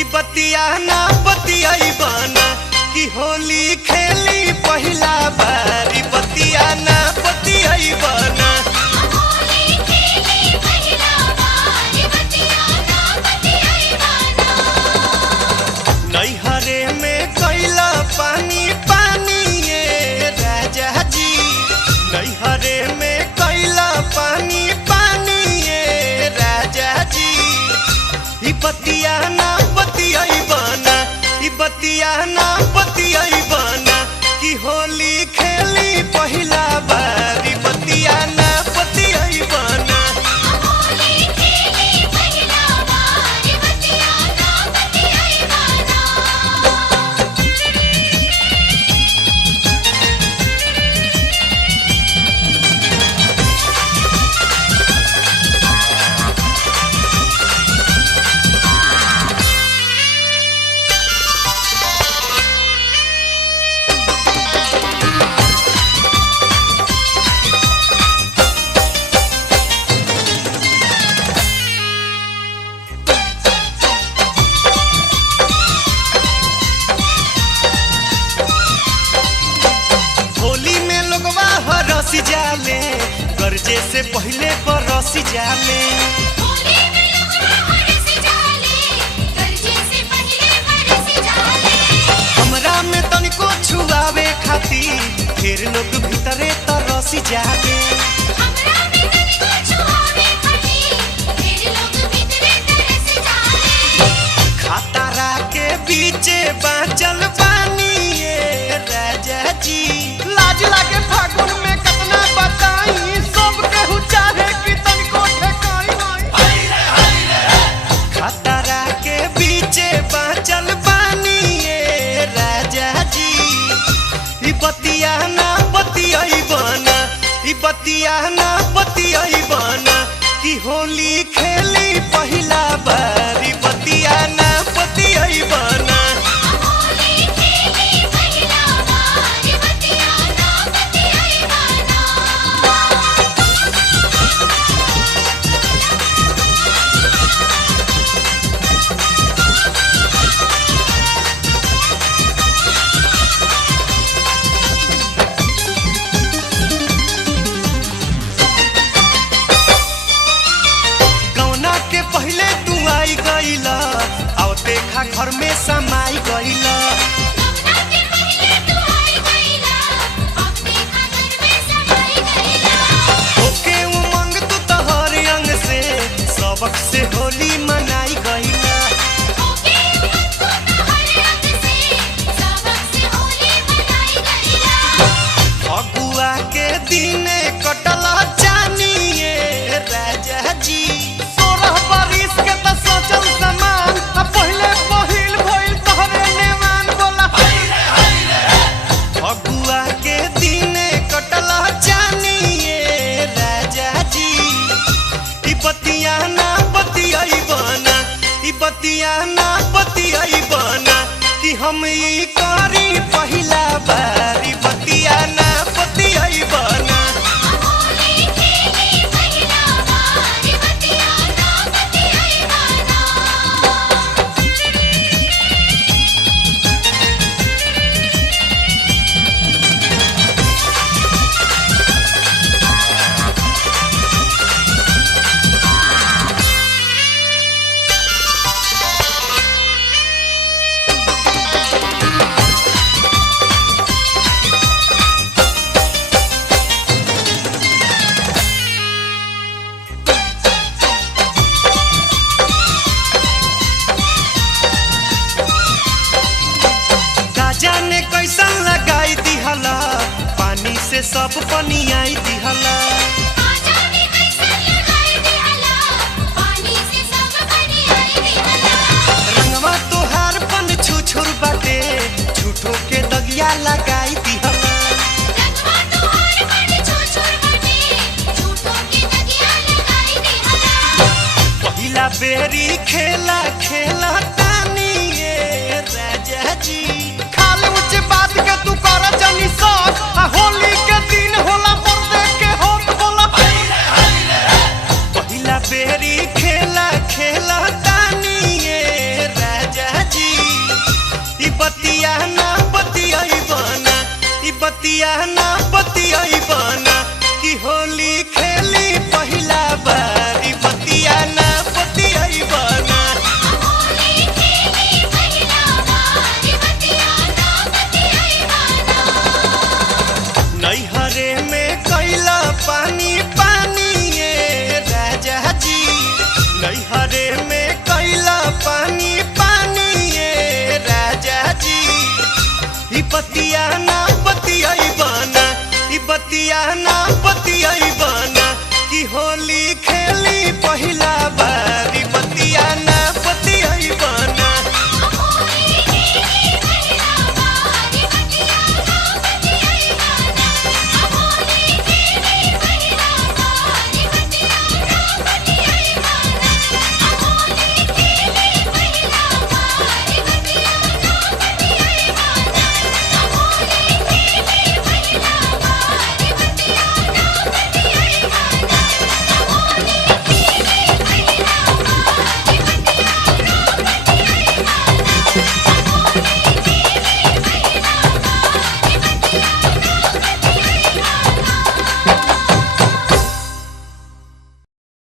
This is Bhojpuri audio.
ई बतिया ना बतियाई बना कि होली खेली पहिला बार। ई बतिया ना बतियाई बना नैहरे में कैला पानी पानी ये राजा जी। नैहरे में कैला पानी पानी ये राजा जी। ई बतिया ना बतियाई बना ई बतिया ना बतियाई बना कि होली खेली पहिला बार। ई बतिया ना बतियाई बना रसी जाले गरजे से पहले बरसी जाले। हमरा में तनिको छुआवे खातिर फिर लोग भीतरे तरसी जाले। खतरा के बीचे बाँचल बानी ये राजा जी। लाज लागे फागुन में खतरा के बीचे बाँचल बानी ये राजा जी। ई बतिया ना बतियाई बना ई बतिया ना बतियाई बना कि होली खेली पहिला बार। ई बतिया ना बतियाई बना पहले तू आई गईला आओ देखा घर में समाई गईला। ओके उमंग तू तोहर अंग से सबक से होली मनाई गईला। अगुआ के दिन कटला जानी ये राजा जी। अगुआ के दिन कटला जानी ये राजा जी। ई बतिया ना बतियाई बना ई बतिया ना बतियाई बना कि हम ई करी पहिला बार। ई बतिया ना बतियाई बना जाने कैसन लगाई दिहला पानी से सब पनियाई दिहला। रंगवा तोहार पन छुछुर बाटे झूठो के दगिया लगाई दिहला। पहिला बेरी खेला खेला तानी ये राजा जी। बात के तू कर जानी सर होली के दिन होला पर्दे के होत बोला। पहिला बेरी खेला खेला तानी ये राजा बतिया ना बतियाई बना कि होली खेली पहिला बार ई बतिया ना बतियाई बना नैहरे में कैला पानी पानी ये राजा जी नैहरे में कैला पानी पानी ये राजा जी ई बतिया ना बतियाई बना ई बतिया ना बतियाई बना कि होली खेली पहिला बार ई बतिया ना